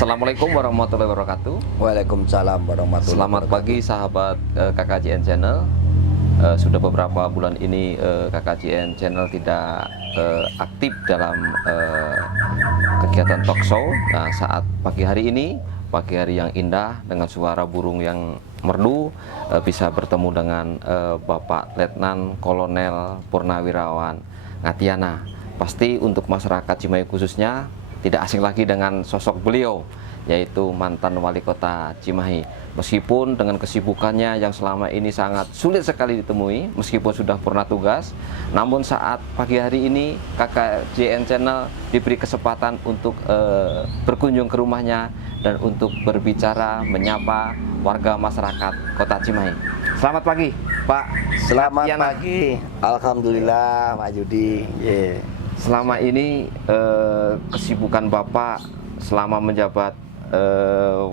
Assalamualaikum warahmatullahi wabarakatuh. Waalaikumsalam warahmatullahi Selamat wabarakatuh. pagi sahabat KKJN Channel. Sudah beberapa bulan ini KKJN Channel tidak aktif dalam kegiatan talkshow. Nah, saat pagi hari ini, pagi hari yang indah dengan suara burung yang merdu, bisa bertemu dengan Bapak Letnan Kolonel Purnawirawan Ngatiana. Pasti untuk masyarakat Cimahi khususnya tidak asing lagi dengan sosok beliau, yaitu mantan wali kota Cimahi. Meskipun dengan kesibukannya yang selama ini sangat sulit sekali ditemui, meskipun sudah purna tugas, namun saat pagi hari ini KKJN Channel diberi kesempatan untuk berkunjung ke rumahnya dan untuk berbicara, menyapa warga masyarakat kota Cimahi. Selamat pagi, Pak. Selamat Ngatiana. pagi. Alhamdulillah, Pak Yudi. Selama ini kesibukan Bapak selama menjabat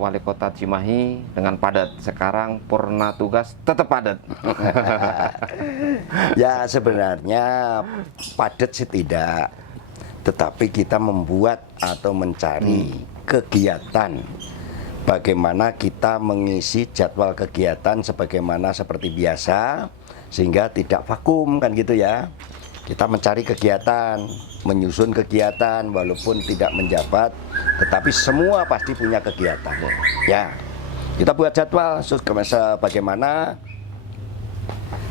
wali kota Cimahi dengan padat. Sekarang purna tugas tetap padat. Ya, sebenarnya padat sih tidak, tetapi kita membuat atau mencari kegiatan bagaimana kita mengisi jadwal kegiatan sebagaimana seperti biasa sehingga tidak vakum, kan gitu ya. Kita mencari kegiatan, menyusun kegiatan walaupun tidak menjabat, tetapi semua pasti punya kegiatan. Ya, kita buat jadwal bagaimana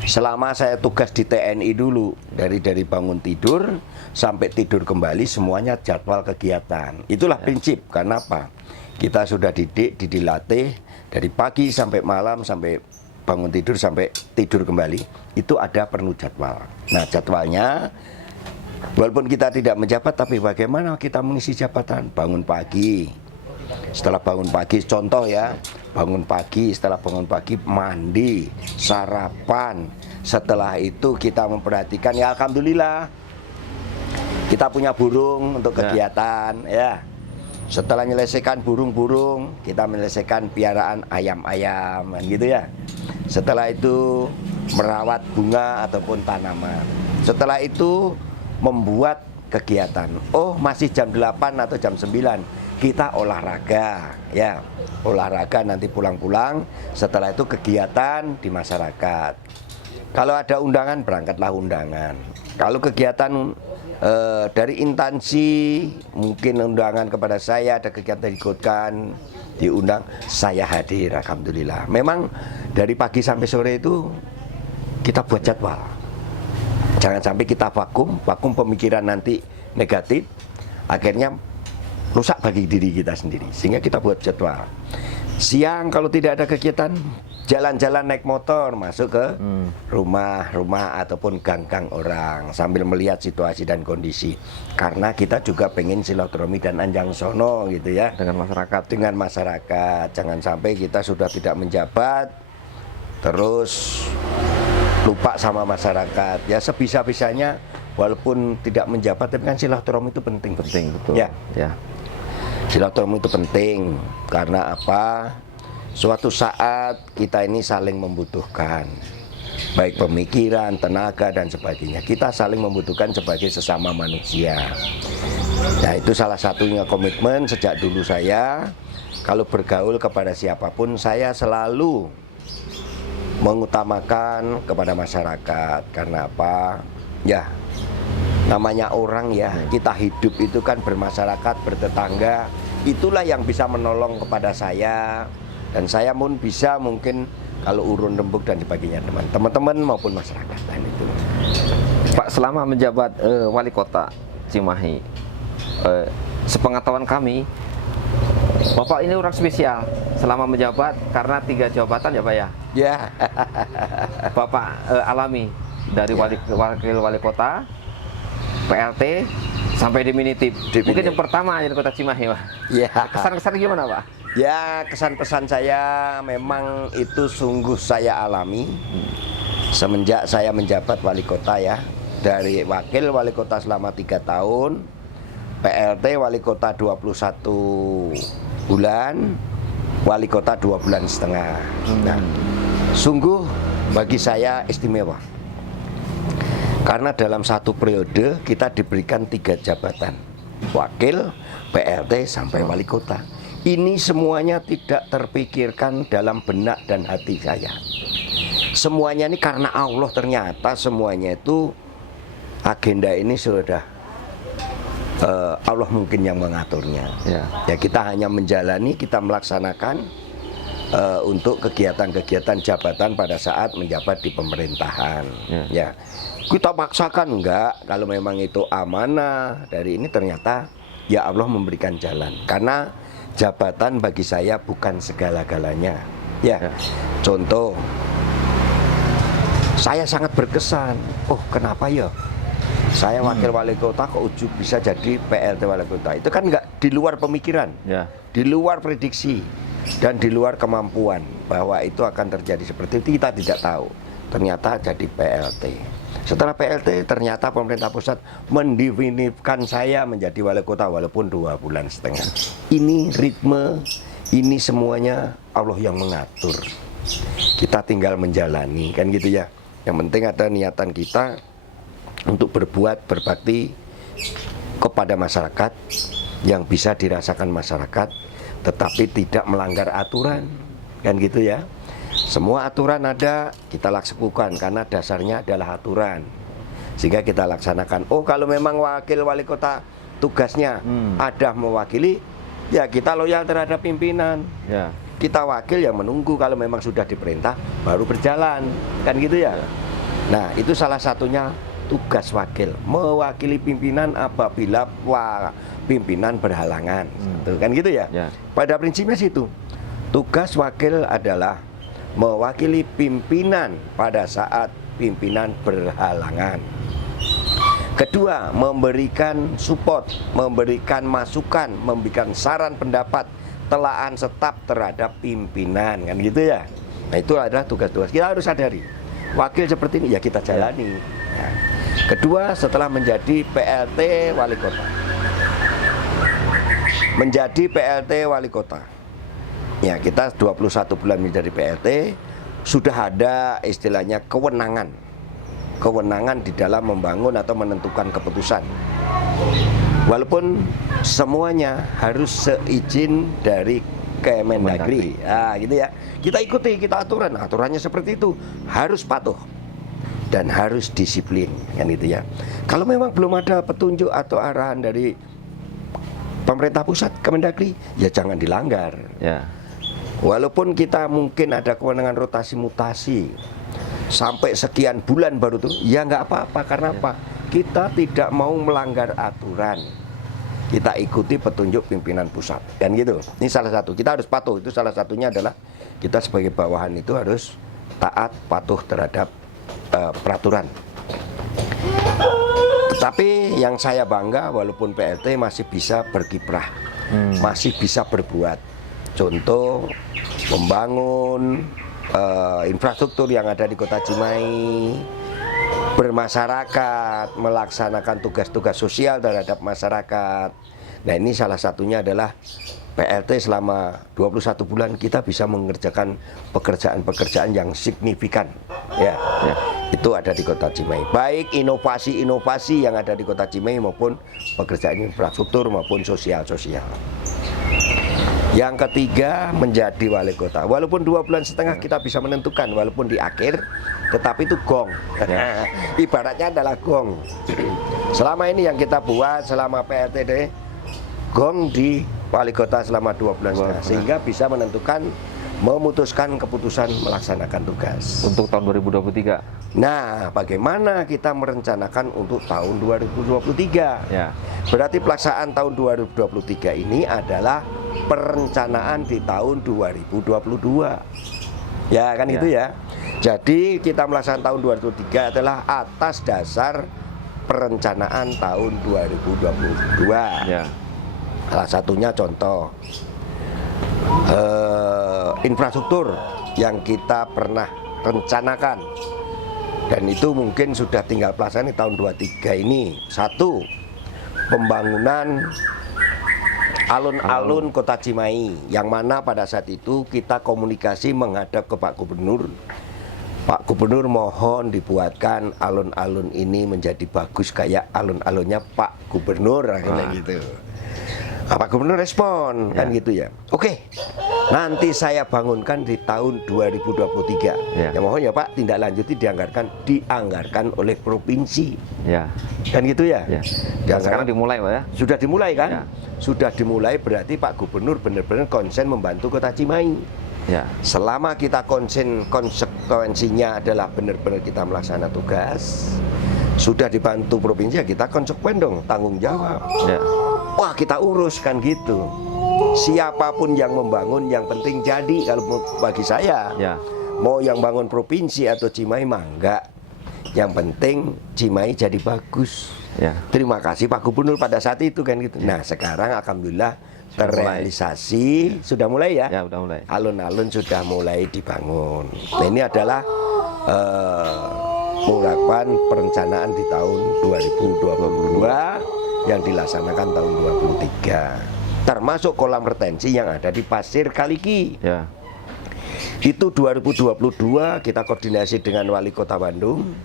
selama saya tugas di TNI dulu, dari bangun tidur sampai tidur kembali semuanya jadwal kegiatan. Itulah prinsip. Karena apa? Kita sudah dilatih dari pagi sampai malam, sampai bangun tidur sampai tidur kembali, itu ada perlu jadwal. Nah, jadwalnya walaupun kita tidak menjabat, tapi bagaimana kita mengisi jabatan? Bangun pagi, setelah bangun pagi, contoh ya, bangun pagi, setelah bangun pagi mandi, sarapan, setelah itu kita memperhatikan, ya alhamdulillah kita punya burung untuk kegiatan ya. Setelah menyelesaikan burung-burung, kita menyelesaikan piaraan ayam-ayam, gitu ya. Setelah itu merawat bunga ataupun tanaman. Setelah itu membuat kegiatan. Oh, masih jam 8 atau jam 9, kita olahraga ya. Olahraga nanti pulang-pulang, setelah itu kegiatan di masyarakat. Kalau ada undangan, berangkatlah undangan. Kalau kegiatan dari instansi, mungkin undangan kepada saya, ada kegiatan diikutkan, diundang, saya hadir, alhamdulillah. Memang dari pagi sampai sore itu kita buat jadwal. Jangan sampai kita vakum pemikiran nanti negatif, akhirnya rusak bagi diri kita sendiri. Sehingga kita buat jadwal. Siang kalau tidak ada kegiatan, jalan-jalan naik motor masuk ke rumah-rumah ataupun gang-gang orang sambil melihat situasi dan kondisi. Karena kita juga pengen silaturahmi dan anjang sono gitu ya Dengan masyarakat. dengan masyarakat. Jangan sampai kita sudah tidak menjabat terus lupa sama masyarakat. Ya sebisa-bisanya walaupun tidak menjabat, tapi kan silaturahmi itu penting. Penting, betul. Ya. Ya. Silaturahmi itu penting karena apa? Suatu saat kita ini saling membutuhkan, baik pemikiran, tenaga dan sebagainya. Kita saling membutuhkan sebagai sesama manusia. Nah, itu salah satunya komitmen sejak dulu saya. Kalau bergaul kepada siapapun, saya selalu mengutamakan kepada masyarakat. Karena apa? Ya, namanya orang ya, kita hidup itu kan bermasyarakat, bertetangga. Itulah yang bisa menolong kepada saya. Dan saya pun bisa mungkin kalau urun rembuk dan sebagainya teman-teman maupun masyarakat. Dan itu. Pak, selama menjabat wali kota Cimahi, sepengetahuan kami, Bapak ini orang spesial selama menjabat karena 3 jabatan ya Pak ya? Ya. Bapak alami dari wakil wali kota, PLT, sampai definitif. Mungkin yang pertama di kota Cimahi Pak. Ya. Kesan-kesan gimana Pak? Ya, kesan-pesan saya memang itu sungguh saya alami semenjak saya menjabat wali kota ya. Dari wakil wali kota selama 3 tahun, PLT wali kota 21 bulan, wali kota 2,5 bulan. Nah, sungguh bagi saya istimewa. Karena dalam satu periode kita diberikan 3 jabatan, wakil, PLT sampai wali kota. Ini semuanya tidak terpikirkan dalam benak dan hati saya. Semuanya ini karena Allah, ternyata semuanya itu agenda ini sudah Allah mungkin yang mengaturnya. Ya kita hanya menjalani, kita melaksanakan untuk kegiatan-kegiatan jabatan pada saat menjabat di pemerintahan. Ya kita paksakan enggak, kalau memang itu amanah dari ini, ternyata ya Allah memberikan jalan. Karena jabatan bagi saya bukan segala-galanya. Ya contoh, saya sangat berkesan. Oh kenapa ya saya wakil wali kota kok ujug bisa jadi PLT wali kota? Itu kan nggak di luar pemikiran, di luar prediksi, dan di luar kemampuan bahwa itu akan terjadi seperti itu. Kita tidak tahu. Ternyata jadi PLT. Setelah PLT ternyata pemerintah pusat mendefinisikan saya menjadi wali kota walaupun 2,5 bulan. Ini ritme, ini semuanya Allah yang mengatur. Kita tinggal menjalani, kan gitu ya. Yang penting ada niatan kita untuk berbuat berbakti kepada masyarakat yang bisa dirasakan masyarakat, tetapi tidak melanggar aturan, kan gitu ya. Semua aturan ada, kita laksanakan karena dasarnya adalah aturan, sehingga kita laksanakan. Oh kalau memang wakil wali kota tugasnya ada mewakili, ya kita loyal terhadap pimpinan. Kita wakil yang menunggu, kalau memang sudah diperintah baru berjalan, kan gitu ya. Nah itu salah satunya tugas wakil, mewakili pimpinan apabila pimpinan berhalangan, kan gitu ya. Pada prinsipnya situ, tugas wakil adalah mewakili pimpinan pada saat pimpinan berhalangan. Kedua, memberikan support, memberikan masukan, memberikan saran pendapat, telaan setap terhadap pimpinan, kan gitu ya. Nah itu adalah tugas-tugas. Kita harus sadari, wakil seperti ini ya kita jalani. Nah, kedua, setelah menjadi PLT wali kota, ya kita 21 bulan menjadi PLT, sudah ada istilahnya kewenangan di dalam membangun atau menentukan keputusan. Walaupun semuanya harus seizin dari Kemendagri, gitu ya. Kita ikuti, kita aturannya seperti itu, harus patuh dan harus disiplin, kan gitu ya. Kalau memang belum ada petunjuk atau arahan dari pemerintah pusat, Kemendagri, ya jangan dilanggar. Walaupun kita mungkin ada kewenangan rotasi mutasi sampai sekian bulan baru tuh, ya nggak apa-apa. Karena apa? Kita tidak mau melanggar aturan. Kita ikuti petunjuk pimpinan pusat, kan gitu. Ini salah satu, kita harus patuh. Itu salah satunya adalah kita sebagai bawahan itu harus taat, patuh terhadap peraturan. Tetapi yang saya bangga, walaupun PLT masih bisa berkiprah, masih bisa berbuat. Contoh, membangun infrastruktur yang ada di Kota Cimahi, bermasyarakat, melaksanakan tugas-tugas sosial terhadap masyarakat. Nah ini salah satunya adalah PLT selama 21 bulan kita bisa mengerjakan pekerjaan-pekerjaan yang signifikan. Itu ada di Kota Cimahi. Baik inovasi-inovasi yang ada di Kota Cimahi maupun pekerjaan infrastruktur maupun sosial-sosial. Yang ketiga, menjadi wali kota. Walaupun 2,5 bulan kita bisa menentukan, walaupun di akhir, tetapi itu gong. Ibaratnya adalah gong. Selama ini yang kita buat selama PLTD, gong di wali kota selama 2,5 bulan, sehingga bisa menentukan, memutuskan keputusan melaksanakan tugas. Untuk tahun 2023. Nah, bagaimana kita merencanakan untuk tahun 2023? Berarti pelaksanaan tahun 2023 ini adalah perencanaan di tahun 2022. Ya kan gitu ya. Jadi kita melaksanakan tahun 2023 adalah atas dasar perencanaan tahun 2022. Salah satunya contoh infrastruktur yang kita pernah rencanakan, dan itu mungkin sudah tinggal pelaksanaan di tahun 2023 ini. Satu, pembangunan alun-alun Kota Cimahi, yang mana pada saat itu kita komunikasi menghadap ke Pak Gubernur. Pak Gubernur mohon dibuatkan alun-alun ini menjadi bagus kayak alun-alunnya Pak Gubernur, gitu. Pak Gubernur respon kan gitu ya. Oke, nanti saya bangunkan di tahun 2023. Ya. Ya mohon ya Pak, tindak lanjuti dianggarkan oleh provinsi. Ya. Kan gitu ya. Ya. Dan sekarang dimulai Pak ya. Sudah dimulai kan? Ya. Sudah dimulai berarti Pak Gubernur benar-benar konsen membantu Kota Cimahi. Ya. Selama kita konsen, konsekuensinya adalah benar-benar kita melaksanakan tugas. Sudah dibantu provinsi ya kita konsekuen dong, tanggung jawab. Ya. Wah kita urus kan gitu. Siapapun yang membangun yang penting jadi kalau bagi saya. Ya. Mau yang bangun provinsi atau Cimahi mah enggak. Yang penting Cimahi jadi bagus. Ya. Terima kasih Pak Gubernur pada saat itu kan gitu. Nah sekarang alhamdulillah terrealisasi. Sudah mulai ya? Ya, udah mulai. Alun-alun sudah mulai dibangun. Nah ini adalah melakukan perencanaan di tahun 2022 yang dilaksanakan tahun 2023. Termasuk kolam retensi yang ada di Pasir Kaliki. Ya. Itu 2022 kita koordinasi dengan Wali Kota Bandung,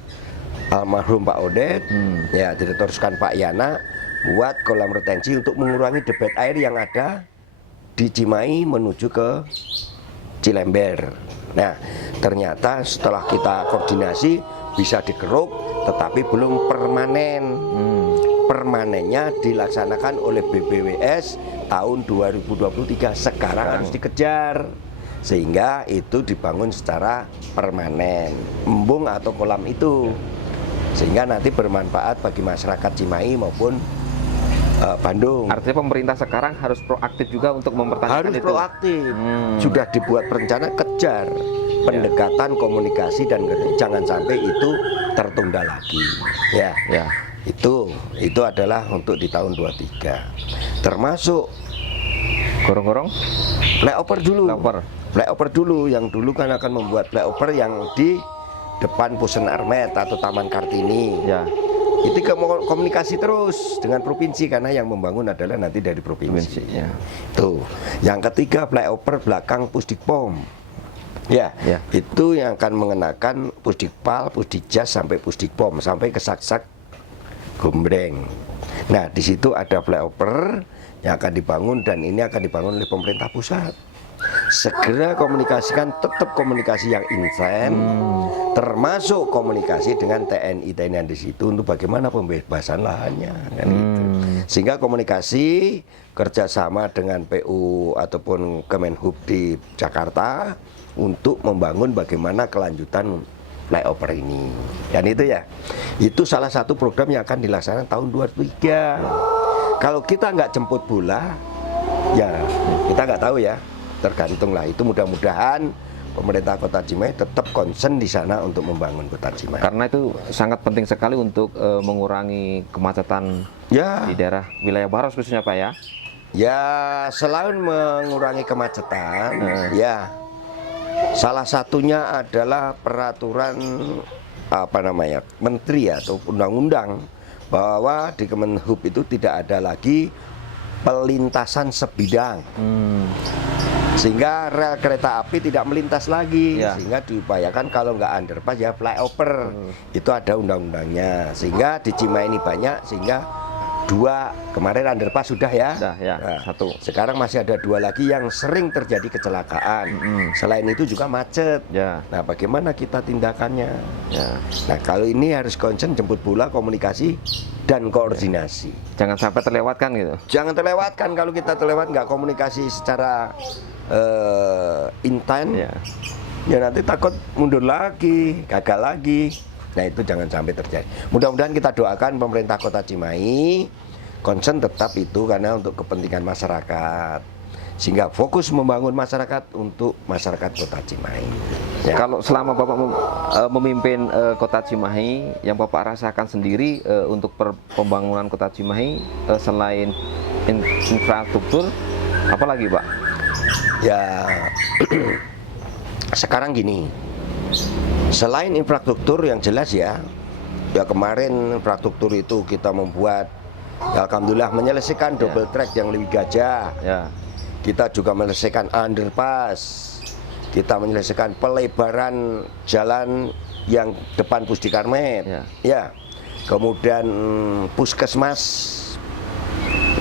almarhum Pak Odet, ya diteruskan Pak Yana, buat kolam retensi untuk mengurangi debit air yang ada di Cimahi menuju ke Cilember. Nah, ternyata setelah kita koordinasi bisa dikeruk, tetapi belum permanen. Permanennya dilaksanakan oleh BPWS tahun 2023. Sekarang harus dikejar sehingga itu dibangun secara permanen, embung atau kolam itu, sehingga nanti bermanfaat bagi masyarakat Cimahi maupun Bandung. Artinya pemerintah sekarang harus proaktif juga untuk mempertahankan Harus itu. proaktif. Sudah dibuat perencana, kejar pendekatan komunikasi dan jangan sampai itu tertunda lagi. Ya. Ya. Itu adalah untuk di tahun 23. Termasuk Gorong-gorong? flyover dulu. Flyover. Dulu yang dulu kan akan membuat flyover yang di depan Pusen Armet atau Taman Kartini. Ya. Itu komunikasi terus dengan provinsi karena yang membangun adalah nanti dari provinsi. Ya. Tuh. Yang ketiga flyover belakang Pusdikpom. Ya, Ya. itu yang akan mengenakan Pusdikpal, Pusdikjas sampai Pusdikpom sampai ke Saksak Gombreng. Nah, di situ ada flyover yang akan dibangun dan ini akan dibangun oleh pemerintah pusat. Segera komunikasikan, tetap komunikasi yang intens, termasuk komunikasi dengan TNI yang di situ untuk bagaimana pembebasan lahannya, kan gitu. Sehingga komunikasi kerjasama dengan PU ataupun Kemenhub di Jakarta untuk membangun bagaimana kelanjutan flyover ini. Dan itu ya, itu salah satu program yang akan dilaksanakan tahun 2023. Kalau kita nggak jemput bola, ya kita nggak tahu ya, tergantung lah. Itu mudah-mudahan pemerintah Kota Cimahi tetap concern di sana untuk membangun Kota Cimahi. Karena itu sangat penting sekali untuk mengurangi kemacetan Ya, di daerah wilayah Baros khususnya Pak ya. ya selain mengurangi kemacetan, ya salah satunya adalah peraturan menteri atau undang-undang bahwa di Kemenhub itu tidak ada lagi pelintasan sebidang. Sehingga rel kereta api tidak melintas lagi, Ya. sehingga diupayakan kalau nggak underpass ya flyover. Itu ada undang-undangnya, sehingga di Cimahi ini banyak, sehingga 2 kemarin underpass sudah ya. Sudah ya, Nah, 1. sekarang masih ada 2 lagi yang sering terjadi kecelakaan. Selain itu juga macet. Ya. Nah, bagaimana kita tindakannya? Ya. Nah, kalau ini harus concern jemput bola, komunikasi dan koordinasi. Jangan sampai terlewatkan gitu. Jangan terlewatkan. Kalau kita terlewat nggak komunikasi secara intens, ya nanti takut mundur lagi, gagal lagi. Nah, itu jangan sampai terjadi. Mudah-mudahan kita doakan pemerintah Kota Cimahi concern tetap itu karena untuk kepentingan masyarakat, sehingga fokus membangun masyarakat untuk masyarakat Kota Cimahi. Ya. Kalau selama Bapak memimpin Kota Cimahi, yang Bapak rasakan sendiri untuk pembangunan Kota Cimahi, selain infrastruktur, apa lagi Pak? Ya, sekarang gini, selain infrastruktur yang jelas ya kemarin infrastruktur itu kita membuat, ya, alhamdulillah menyelesaikan double track yang lebih gajah. Ya. Kita juga menyelesaikan underpass, kita menyelesaikan pelebaran jalan yang depan Pusdikarmet. Ya. Ya, kemudian puskesmas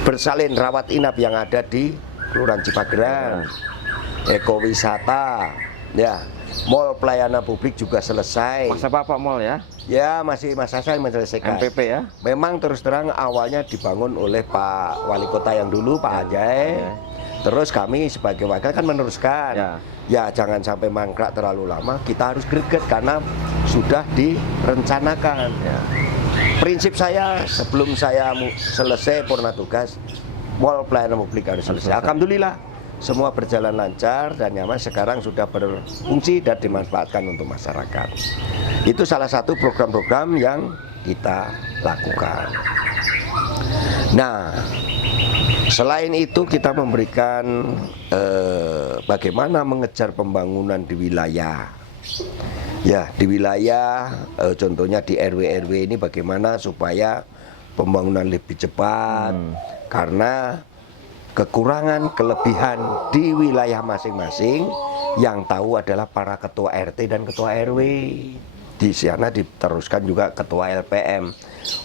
bersalin rawat inap yang ada di Kelurahan Cipageran, ekowisata, ya, mall pelayanan publik juga selesai. Masa Bapak mall ya? Ya, masih masa saya menyelesaikan. MPP ya? Memang terus terang awalnya dibangun oleh Pak Wali Kota yang dulu, Pak Ajay. Terus kami sebagai wakil kan meneruskan. Ya, jangan sampai mangkrak terlalu lama. Kita harus greget karena sudah direncanakan. Prinsip saya sebelum saya selesai purna tugas, mall pelayanan publik harus selesai. Alhamdulillah semua berjalan lancar dan nyaman, sekarang sudah berfungsi dan dimanfaatkan untuk masyarakat. Itu salah satu program-program yang kita lakukan. Nah, selain itu kita memberikan bagaimana mengejar pembangunan di wilayah. Ya, di wilayah contohnya di RW-RW ini bagaimana supaya pembangunan lebih cepat, karena kekurangan kelebihan di wilayah masing-masing yang tahu adalah para ketua RT dan ketua RW. Di sana diteruskan juga ketua LPM.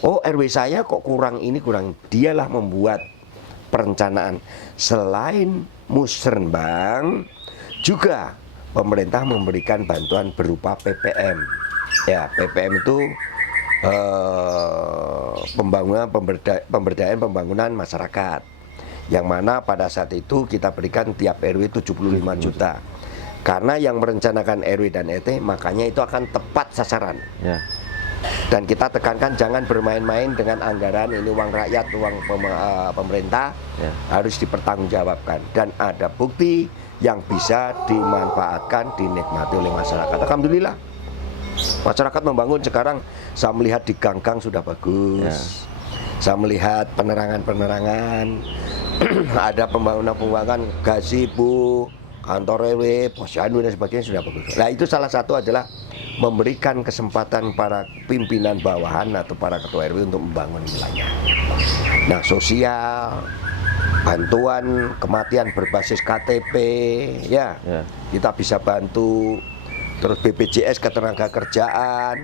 Oh, RW saya kok kurang ini kurang. Dialah membuat perencanaan. Selain musrenbang, juga pemerintah memberikan bantuan berupa PPM. Ya, PPM itu pemberdayaan pembangunan masyarakat, yang mana pada saat itu kita berikan tiap RW 75 juta. Karena yang merencanakan RW dan RT, makanya itu akan tepat sasaran. Dan kita tekankan jangan bermain-main dengan anggaran, ini uang rakyat, uang pemerintah, harus dipertanggungjawabkan. Dan ada bukti yang bisa dimanfaatkan, dinikmati oleh masyarakat. Alhamdulillah, masyarakat membangun sekarang. Saya melihat di gang-gang sudah bagus. Saya melihat penerangan-penerangan, ada pembangunan gazebo, kantor RW, posyandu dan sebagainya sudah bagus. Nah, itu salah satu adalah memberikan kesempatan para pimpinan bawahan atau para ketua RW untuk membangun wilayah. Nah, sosial, bantuan kematian berbasis KTP, kita bisa bantu. Terus BPJS ketenaga kerjaan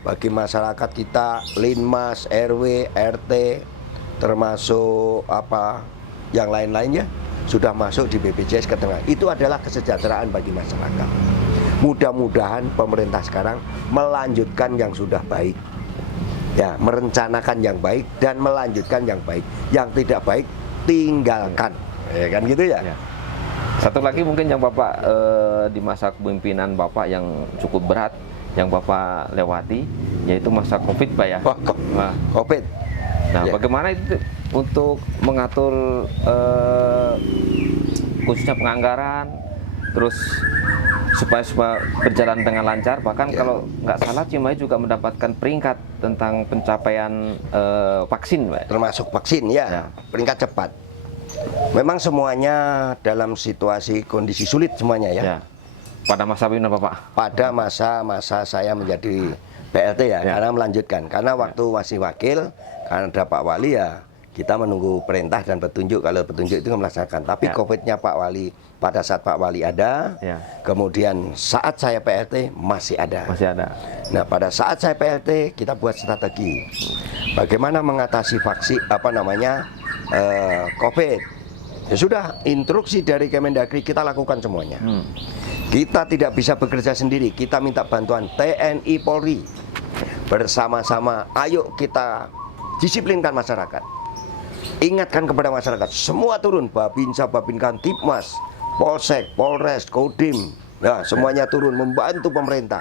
bagi masyarakat kita, Linmas, RW, RT, termasuk apa yang lain-lainnya sudah masuk di BPJS ketenaga. Itu adalah kesejahteraan bagi masyarakat. Mudah-mudahan pemerintah sekarang melanjutkan yang sudah baik, ya, merencanakan yang baik dan melanjutkan yang baik. Yang tidak baik tinggalkan, ya kan gitu ya. Satu lagi mungkin yang Bapak di masa kepemimpinan Bapak yang cukup berat yang Bapak lewati, yaitu masa COVID, Pak ya. COVID. Nah, bagaimana itu untuk mengatur khususnya penganggaran, terus supaya berjalan dengan lancar. Bahkan kalau nggak salah Cimahi juga mendapatkan peringkat tentang pencapaian vaksin, Pak. Termasuk vaksin, peringkat cepat. Memang semuanya dalam situasi kondisi sulit semuanya ya. Pada masa ini Bapak? Pada masa saya menjadi PLT karena melanjutkan. Karena waktu masih wakil, karena ada Pak Wali kita menunggu perintah dan petunjuk. Kalau petunjuk itu melaksanakan. Tapi COVID-nya Pak Wali, pada saat Pak Wali ada, kemudian saat saya PLT masih ada. Nah, pada saat saya PLT kita buat strategi. Bagaimana mengatasi vaksin COVID. Ya sudah, instruksi dari Kemendagri kita lakukan semuanya. Kita tidak bisa bekerja sendiri, kita minta bantuan TNI Polri. Bersama-sama, ayo kita disiplinkan masyarakat. Ingatkan kepada masyarakat, semua turun, Babinsa, Babinkan, Tipmas, Polsek, Polres, Kodim, semuanya turun membantu pemerintah.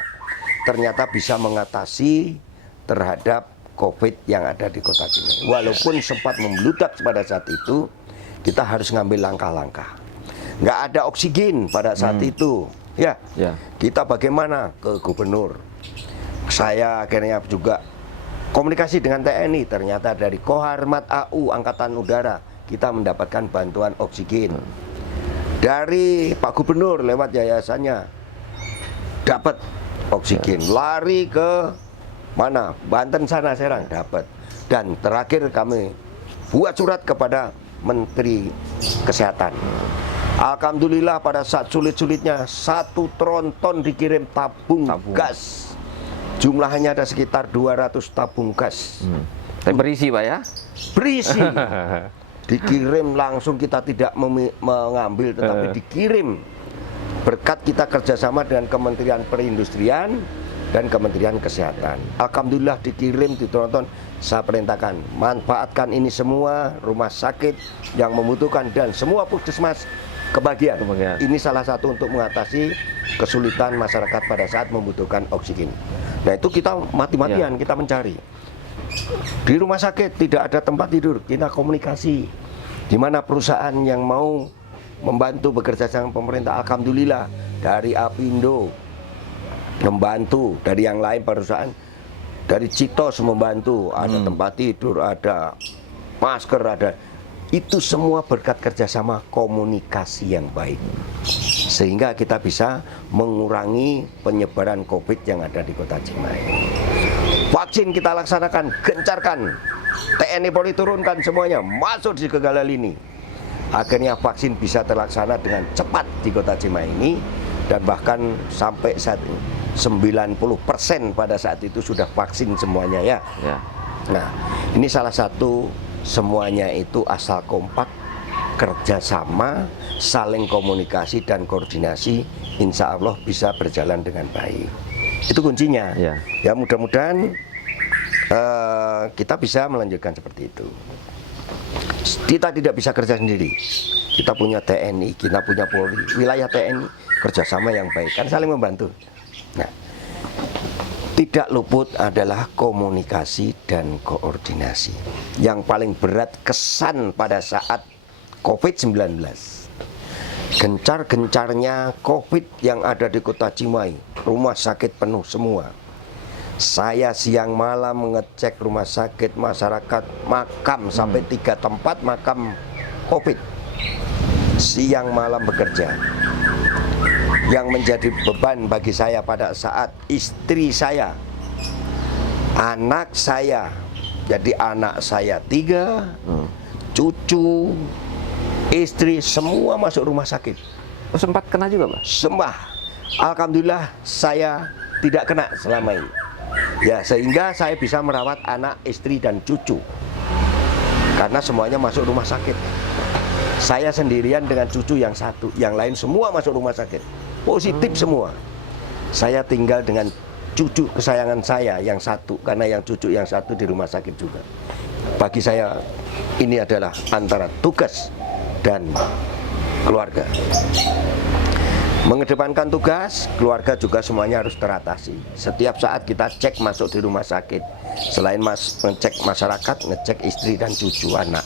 Ternyata bisa mengatasi terhadap COVID yang ada di Kota Cimahi. Walaupun sempat membludak pada saat itu, kita harus ngambil langkah-langkah. Nggak ada oksigen pada saat itu. Kita bagaimana ke gubernur. Saya akhirnya juga komunikasi dengan TNI. Ternyata dari Koharmat AU Angkatan Udara kita mendapatkan bantuan oksigen. Dari Pak Gubernur lewat yayasannya dapat oksigen. Lari ke mana? Banten sana Serang dapat. Dan terakhir kami buat surat kepada Menteri Kesehatan. Alhamdulillah pada saat sulit-sulitnya 1 tronton dikirim tabung gas. Jumlahnya ada sekitar 200 tabung gas. Berisi Pak ya? Berisi. dikirim langsung, kita tidak mengambil, tetapi dikirim berkat kita kerjasama dengan Kementerian Perindustrian dan Kementerian Kesehatan. Alhamdulillah dikirim, ditonton. Saya perintahkan, manfaatkan ini semua rumah sakit yang membutuhkan dan semua puskesmas kebagian. Ini salah satu untuk mengatasi kesulitan masyarakat pada saat membutuhkan oksigen. Nah itu kita mati-matian, kita mencari. Di rumah sakit tidak ada tempat tidur, kita komunikasi. Di mana perusahaan yang mau membantu bekerja sama pemerintah, alhamdulillah dari Apindo membantu, dari yang lain perusahaan, dari Citos membantu, ada tempat tidur, ada masker, ada. Itu semua berkat kerjasama komunikasi yang baik, sehingga kita bisa mengurangi penyebaran COVID yang ada di Kota Cimahi. Vaksin kita laksanakan, gencarkan, TNI Polri turunkan semuanya, masuk di segala lini. Akhirnya vaksin bisa terlaksana dengan cepat di Kota Cimahi ini, dan bahkan sampai saat ini 90% pada saat itu sudah vaksin semuanya ya. Nah, ini salah satu, semuanya itu asal kompak, kerjasama, saling komunikasi dan koordinasi, insya Allah bisa berjalan dengan baik. Itu kuncinya. Ya mudah-mudahan kita bisa melanjutkan seperti itu. Kita tidak bisa kerja sendiri. Kita punya TNI, kita punya Polri, wilayah TNI kerjasama yang baik, kan saling membantu. Nah, tidak luput adalah komunikasi dan koordinasi. Yang paling berat kesan pada saat COVID-19, gencar-gencarnya COVID yang ada di Kota Cimahi, rumah sakit penuh semua. Saya siang malam mengecek rumah sakit, masyarakat, makam, sampai 3 tempat makam COVID. Siang malam bekerja. Yang menjadi beban bagi saya pada saat istri saya, anak saya, jadi anak saya 3, cucu, istri, semua masuk rumah sakit. Sempat kena juga, Pak? Sembah. Alhamdulillah saya tidak kena selama ini. Ya, sehingga saya bisa merawat anak, istri, dan cucu. Karena semuanya masuk rumah sakit. Saya sendirian dengan cucu yang 1, yang lain semua masuk rumah sakit. Positif semua. Saya tinggal dengan cucu kesayangan saya yang 1, karena yang cucu yang 1 di rumah sakit juga. Bagi saya ini adalah antara tugas dan keluarga. Mengedepankan tugas, keluarga juga semuanya harus teratasi. Setiap saat kita cek masuk di rumah sakit, selain ngecek masyarakat, ngecek istri dan cucu, anak.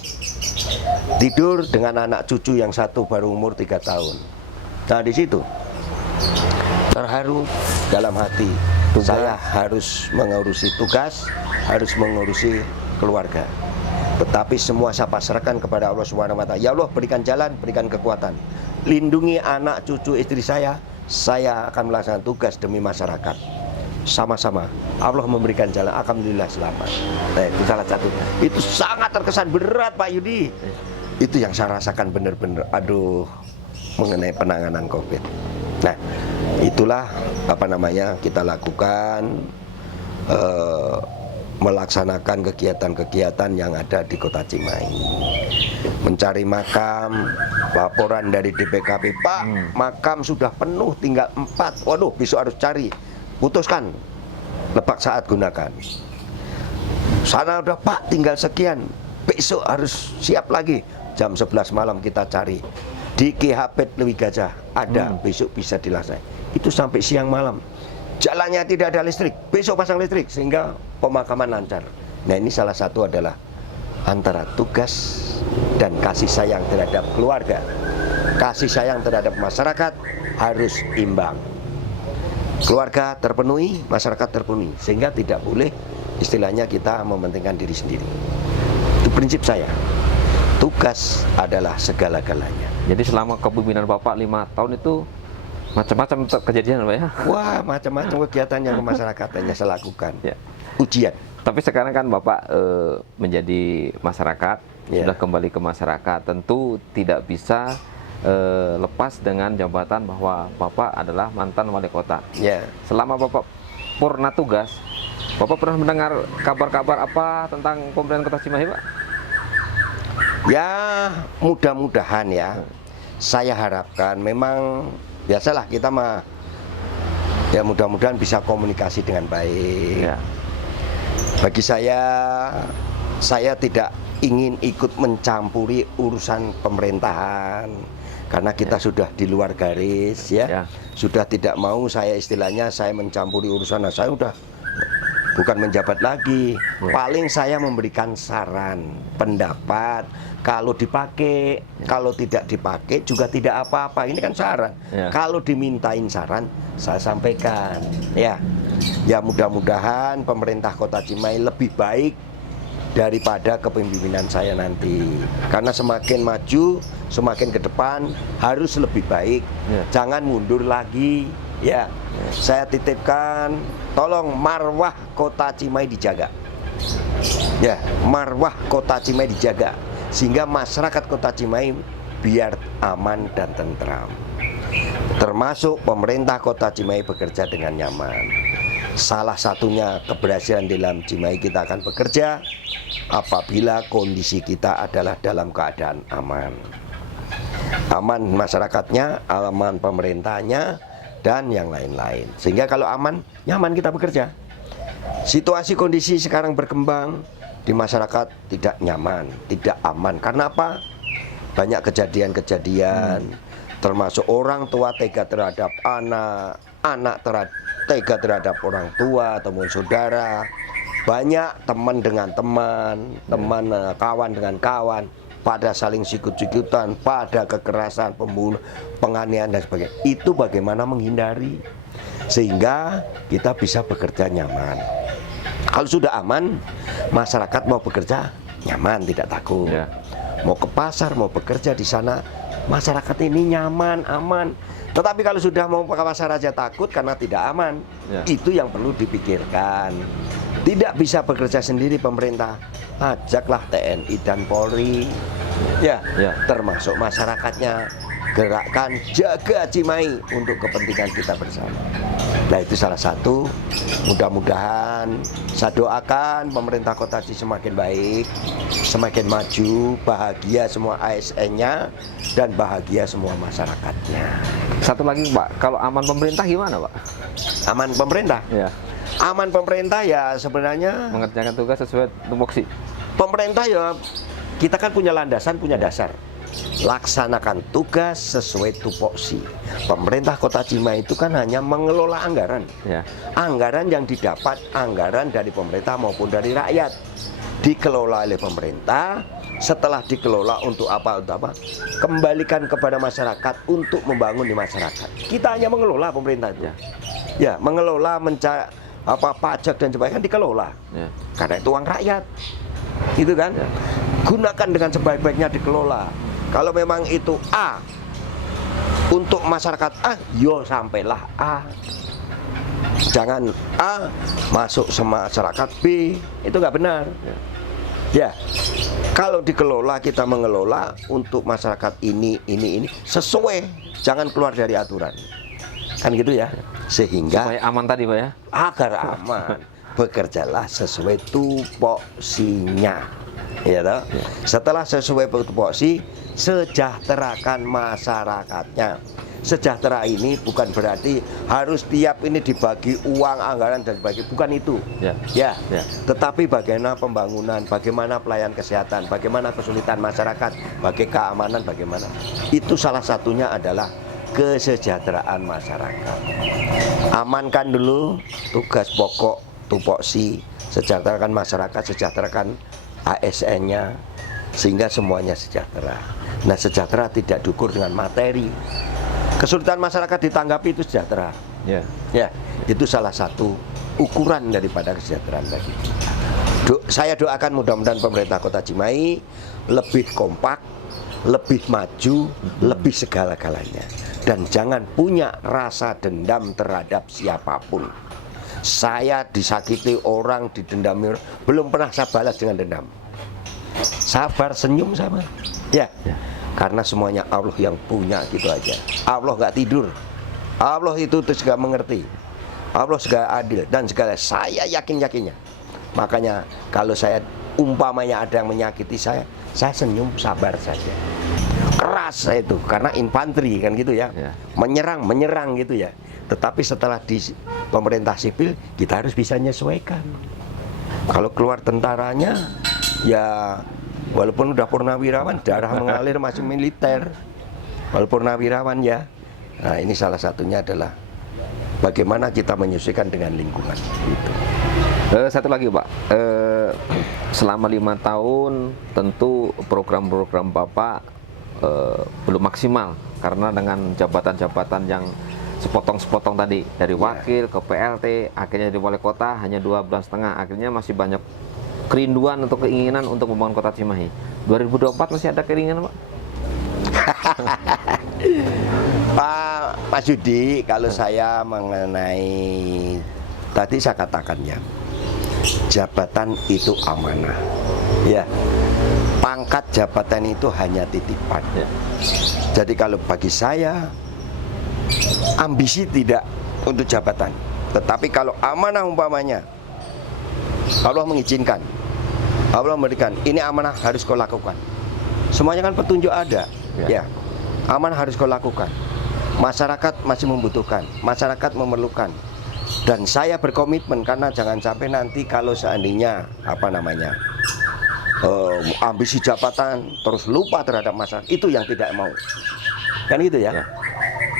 Tidur dengan anak cucu yang 1 baru umur 3 tahun. Nah di situ terharu dalam hati. Saya harus mengurusi tugas, harus mengurusi keluarga. Tetapi semua saya pasrahkan kepada Allah Subhanahu wa Ta'ala. Ya Allah, berikan jalan, berikan kekuatan. Lindungi anak cucu istri saya akan melaksanakan tugas demi masyarakat. Sama-sama Allah memberikan jalan, alhamdulillah selamat. Nah, itu salah satunya. Itu sangat terkesan berat Pak Yudi. Itu yang saya rasakan benar-benar, aduh, mengenai penanganan COVID. Nah, itulah kita lakukan, melaksanakan kegiatan-kegiatan yang ada di Kota Cimahi. Mencari makam, laporan dari DPKP, Pak, makam sudah penuh, tinggal 4. Waduh, besok harus cari. Putuskan, Lebak Saat gunakan. Sana udah Pak, tinggal sekian. Besok harus siap lagi. Jam 11 malam kita cari. Di KHP Lewi Gajah ada, besok bisa dilaksanakan. Itu sampai siang malam. Jalannya tidak ada listrik, besok pasang listrik sehingga pemakaman lancar. Nah, ini salah satu adalah antara tugas dan kasih sayang terhadap keluarga, kasih sayang terhadap masyarakat harus imbang. Keluarga terpenuhi, masyarakat terpenuhi, sehingga tidak boleh istilahnya kita mementingkan diri sendiri. Itu prinsip saya. Tugas adalah segala-galanya. Jadi selama kepemimpinan Bapak 5 tahun itu macam-macam kejadian Pak ya? Wah, macam-macam kegiatan yang kemasyarakatan saya lakukan. Ya. Ujian. Tapi sekarang kan Bapak menjadi masyarakat, sudah kembali ke masyarakat, tentu tidak bisa lepas dengan jabatan bahwa Bapak adalah mantan wali kota. Ya. Selama Bapak purna tugas, Bapak pernah mendengar kabar-kabar apa tentang pemerintahan Kota Cimahi, Pak? Ya, mudah-mudahan ya. Saya harapkan memang biasalah kita mah ya mudah-mudahan bisa komunikasi dengan baik. Ya. Bagi saya tidak ingin ikut mencampuri urusan pemerintahan karena kita sudah di luar garis ya. Ya. Sudah tidak mau saya istilahnya saya mencampuri urusan. Nah, saya udah bukan menjabat lagi. Paling saya memberikan saran, pendapat. Kalau dipakai, kalau tidak dipakai juga tidak apa-apa. Ini kan saran. Ya. Kalau dimintain saran, saya sampaikan. Ya, ya mudah-mudahan pemerintah Kota Cimahi lebih baik daripada kepemimpinan saya nanti. Karena semakin maju, semakin ke depan harus lebih baik. Ya. Jangan mundur lagi. Ya, saya titipkan, tolong marwah Kota Cimahi dijaga. Ya, marwah Kota Cimahi dijaga sehingga masyarakat Kota Cimahi biar aman dan tentram. Termasuk pemerintah Kota Cimahi bekerja dengan nyaman. Salah satunya keberhasilan dalam Cimahi kita akan bekerja apabila kondisi kita adalah dalam keadaan aman. Aman masyarakatnya, aman pemerintahnya, dan yang lain-lain. Sehingga kalau aman, nyaman kita bekerja. Situasi kondisi sekarang berkembang di masyarakat tidak nyaman, tidak aman. Karena apa? Banyak kejadian-kejadian, termasuk orang tua tega terhadap anak, anak tega terhadap orang tua ataupun saudara. Banyak teman dengan teman, kawan dengan kawan, pada saling sikut-sikutan, pada kekerasan, pembunuh, penganiayaan dan sebagainya. Itu bagaimana menghindari sehingga kita bisa bekerja nyaman. Kalau sudah aman, masyarakat mau bekerja nyaman, tidak takut. Ya. Mau ke pasar, mau bekerja di sana, masyarakat ini nyaman, aman. Tetapi kalau sudah mau ke pasar aja takut karena tidak aman, Ya. itu yang perlu dipikirkan. Tidak bisa bekerja sendiri pemerintah, ajaklah TNI dan Polri, ya, termasuk masyarakatnya, gerakkan jaga Cimahi untuk kepentingan kita bersama. Nah, itu salah satu. Mudah-mudahan saya doakan pemerintah Kota Cimahi semakin baik, semakin maju, bahagia semua ASN-nya dan bahagia semua masyarakatnya. Satu lagi Pak, kalau aman pemerintah gimana Pak? Aman pemerintah? Ya. Aman pemerintah ya sebenarnya Mengerjakan tugas sesuai tupoksi. pemerintah ya kita kan punya landasan, punya dasar. Laksanakan tugas sesuai tupoksi. Pemerintah Kota Cimahi itu kan hanya mengelola anggaran. Ya. Anggaran yang didapat, anggaran dari pemerintah maupun dari rakyat, dikelola oleh pemerintah. Setelah dikelola untuk apa? Kembalikan kepada masyarakat untuk membangun di masyarakat. Kita hanya mengelola pemerintah itu. Ya, mengelola, pajak dan sebagainya kan dikelola. Ya. Karena itu uang rakyat. Gitu kan? Gunakan dengan sebaik-baiknya dikelola. Kalau memang itu A untuk masyarakat A, yo sampailah A. Jangan A masuk sama masyarakat B, itu nggak benar. Ya, kalau dikelola kita mengelola untuk masyarakat ini sesuai, jangan keluar dari aturan. Kan gitu ya. Sehingga Supaya aman tadi Pak ya. agar aman, bekerjalah sesuai tupoksinya. Ya toh? Setelah sesuai tupoksi, sejahterakan masyarakatnya. Sejahtera ini bukan berarti harus tiap ini dibagi uang, anggaran dan sebagainya, bukan itu. Ya. Tetapi bagaimana pembangunan, bagaimana pelayanan kesehatan, bagaimana kesulitan masyarakat, bagaimana keamanan, bagaimana. Itu salah satunya adalah kesejahteraan masyarakat. Amankan dulu tugas pokok tupoksi, sejahterakan masyarakat, sejahterakan ASN-nya sehingga semuanya sejahtera. Nah, sejahtera tidak diukur dengan materi. Kesulitan masyarakat ditanggapi itu sejahtera. Ya, itu salah satu ukuran daripada kesejahteraan bagi kita. Saya doakan mudah-mudahan pemerintah Kota Cimahi lebih kompak, lebih maju, lebih segala-galanya. Dan jangan punya rasa dendam terhadap siapapun. Saya disakiti orang, didendami orang, belum pernah saya balas dengan dendam. Sabar, senyum sama. Ya. Karena semuanya Allah yang punya, gitu aja. Allah nggak tidur. Allah itu segala mengerti. Allah segala adil dan segala saya yakin-yakinnya. Makanya kalau saya umpamanya ada yang menyakiti saya saya senyum sabar saja. Keras saya itu karena infanteri kan gitu ya. Ya. Menyerang gitu ya. Tetapi setelah di pemerintah sipil kita harus bisa menyesuaikan. Kalau keluar tentaranya ya walaupun udah purnawirawan darah mengalir masih militer. Walaupun purnawirawan ya. Nah, ini salah satunya adalah bagaimana kita menyesuaikan dengan lingkungan gitu. Satu lagi Pak, selama 5 tahun tentu program-program Bapak belum maksimal karena dengan jabatan-jabatan yang sepotong-sepotong tadi dari wakil ke PLT akhirnya jadi wali kota hanya 12,5, akhirnya masih banyak kerinduan atau keinginan untuk membangun kota Cimahi. 2024 masih ada keinginan Pak? Pak Yudi, kalau saya mengenai tadi saya katakan ya, jabatan itu amanah ya, pangkat jabatan itu hanya titipan ya. Jadi kalau bagi saya ambisi tidak untuk jabatan, tetapi kalau amanah umpamanya Allah mengizinkan, Allah memberikan ini amanah harus kau lakukan, semuanya kan petunjuk ada ya. Amanah harus kau lakukan, masyarakat masih membutuhkan, masyarakat memerlukan. Dan saya berkomitmen karena jangan sampai nanti kalau seandainya ambisi jabatan terus lupa terhadap masyarakat, itu yang tidak mau kan gitu ya.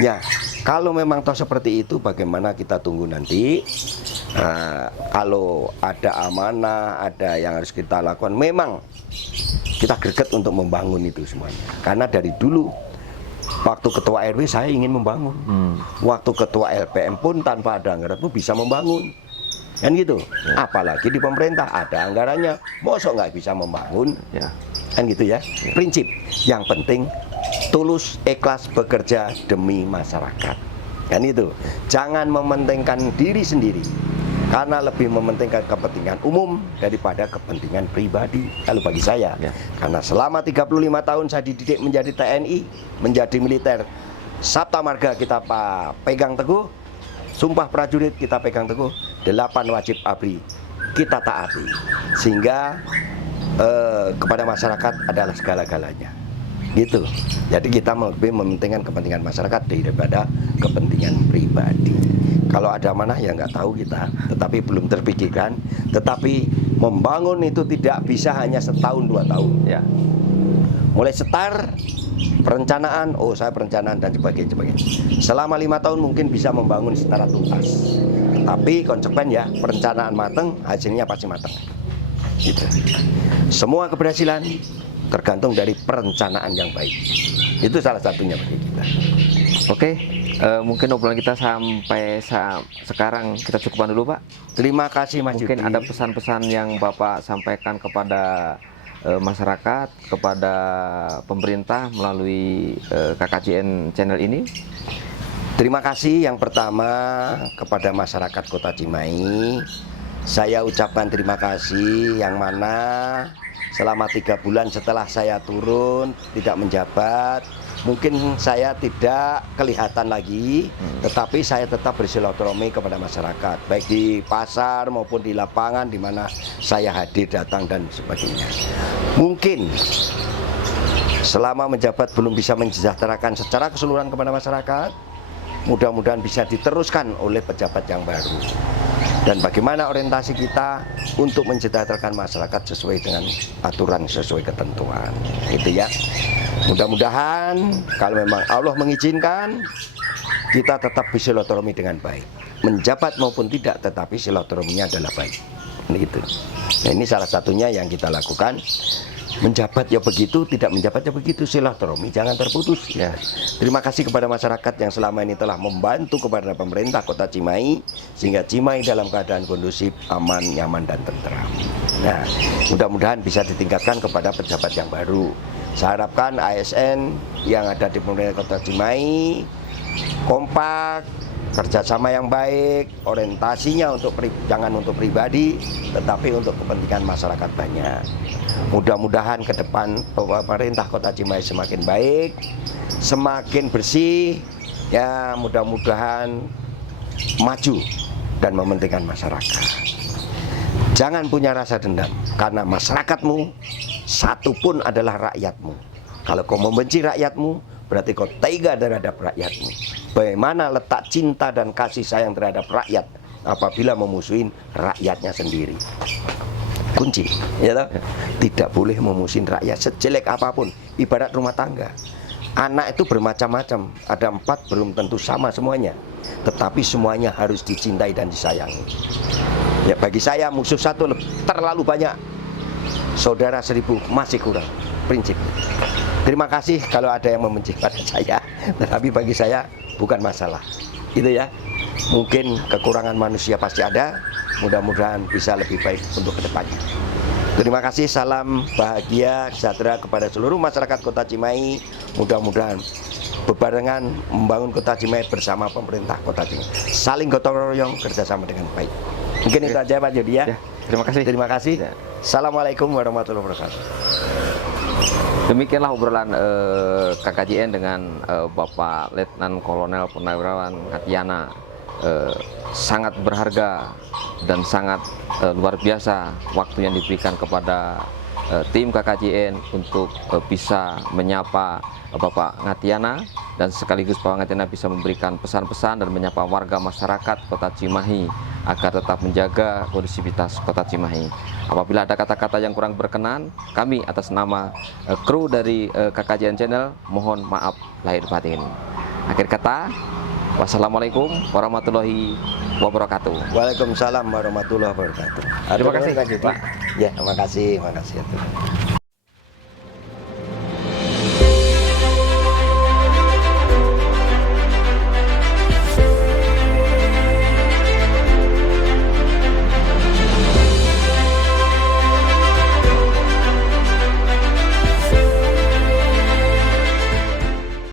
Ya kalau memang toh seperti itu, bagaimana kita tunggu nanti. Kalau ada amanah, ada yang harus kita lakukan, memang kita greget untuk membangun itu semuanya. Karena dari dulu waktu ketua RW saya ingin membangun, waktu ketua LPM pun tanpa ada anggaran pun bisa membangun, kan gitu. Apalagi di pemerintah ada anggarannya, mosok nggak bisa membangun, kan gitu ya. Prinsip yang penting tulus ikhlas bekerja demi masyarakat, kan itu. Jangan mementingkan diri sendiri, karena lebih mementingkan kepentingan umum daripada kepentingan pribadi kalau bagi saya. Karena selama 35 tahun saya dididik menjadi TNI, menjadi militer, Sabta Marga kita pegang teguh, Sumpah Prajurit kita pegang teguh, 8 wajib ABRI kita taati, sehingga kepada masyarakat adalah segala-galanya gitu. Jadi kita lebih mementingkan kepentingan masyarakat daripada kepentingan pribadi. Kalau ada amanah ya nggak tahu kita, tetapi belum terpikirkan. Tetapi membangun itu tidak bisa hanya setahun 2 tahun ya. Mulai setar perencanaan, saya perencanaan dan sebagainya. Selama 5 tahun mungkin bisa membangun secara tuntas. Tapi konsekuen ya, perencanaan matang, hasilnya pasti matang gitu. Semua keberhasilan tergantung dari perencanaan yang baik. Itu salah satunya bagi kita. Oke, mungkin obrolan kita sampai sekarang kita cukupkan dulu Pak. Terima kasih Mas Yudi. Mungkin ada pesan-pesan yang Bapak sampaikan kepada masyarakat, kepada pemerintah melalui KKJN channel ini. Terima kasih yang pertama kepada masyarakat Kota Cimahi. Saya ucapkan terima kasih yang mana selama 3 bulan setelah saya turun tidak menjabat, mungkin saya tidak kelihatan lagi, tetapi saya tetap bersilaturahmi kepada masyarakat, baik di pasar maupun di lapangan di mana saya hadir, datang dan sebagainya. Mungkin selama menjabat belum bisa mensejahterakan secara keseluruhan kepada masyarakat, mudah-mudahan bisa diteruskan oleh pejabat yang baru. Dan bagaimana orientasi kita untuk mensejahterakan masyarakat sesuai dengan aturan, sesuai ketentuan, gitu ya. Mudah-mudahan kalau memang Allah mengizinkan, kita tetap bersilaturahmi dengan baik, menjabat maupun tidak, tetapi silaturahminya adalah baik, gitu. Nah, ini salah satunya yang kita lakukan. Menjabat ya begitu, tidak menjabat ya begitu, silaturahmi jangan terputus ya. Terima kasih kepada masyarakat yang selama ini telah membantu kepada pemerintah Kota Cimahi sehingga Cimahi dalam keadaan kondusif, aman, nyaman dan tentram. Nah, mudah-mudahan bisa ditingkatkan kepada pejabat yang baru. Saya harapkan ASN yang ada di pemerintah Kota Cimahi kompak, kerjasama yang baik, orientasinya jangan untuk pribadi, tetapi untuk kepentingan masyarakat banyak. Mudah-mudahan ke depan pemerintah Kota Cimahi semakin baik, semakin bersih, ya mudah-mudahan maju dan mementingkan masyarakat. Jangan punya rasa dendam, karena masyarakatmu satu pun adalah rakyatmu. Kalau kau membenci rakyatmu, berarti kau tega terhadap rakyatmu. Bagaimana letak cinta dan kasih sayang terhadap rakyat apabila memusuhin rakyatnya sendiri? Kunci, ya toh? Tidak boleh memusuhin rakyat sejelek apapun. Ibarat rumah tangga, anak itu bermacam-macam, ada 4 belum tentu sama semuanya, tetapi semuanya harus dicintai dan disayangi. Ya, bagi saya musuh satu terlalu banyak, saudara 1000 masih kurang. Prinsip. Terima kasih kalau ada yang membenci pada saya, tetapi bagi saya bukan masalah. Itu ya. Mungkin kekurangan manusia pasti ada, mudah-mudahan bisa lebih baik untuk kedepannya. Terima kasih, salam bahagia, sejahtera kepada seluruh masyarakat Kota Cimahi. Mudah-mudahan bebarengan membangun Kota Cimahi bersama pemerintah Kota Cimahi. Saling gotong royong, kerjasama dengan baik. Mungkin itu aja Pak Jody ya. Terima kasih. Terima kasih. Assalamualaikum warahmatullahi wabarakatuh. Demikianlah obrolan KKJN dengan Bapak Letnan Kolonel Purnawirawan Ngatiana. Sangat berharga dan sangat luar biasa waktu yang diberikan kepada tim KKJN untuk bisa menyapa Bapak Ngatiana, dan sekaligus Bapak Ngatiana bisa memberikan pesan-pesan dan menyapa warga masyarakat Kota Cimahi agar tetap menjaga kondusivitas Kota Cimahi. Apabila ada kata-kata yang kurang berkenan, kami atas nama kru dari KKJN Channel mohon maaf lahir batin. Akhir kata, wassalamualaikum warahmatullahi wabarakatuh. Waalaikumsalam warahmatullahi wabarakatuh. Terima kasih, Pak. Ya, terima kasih.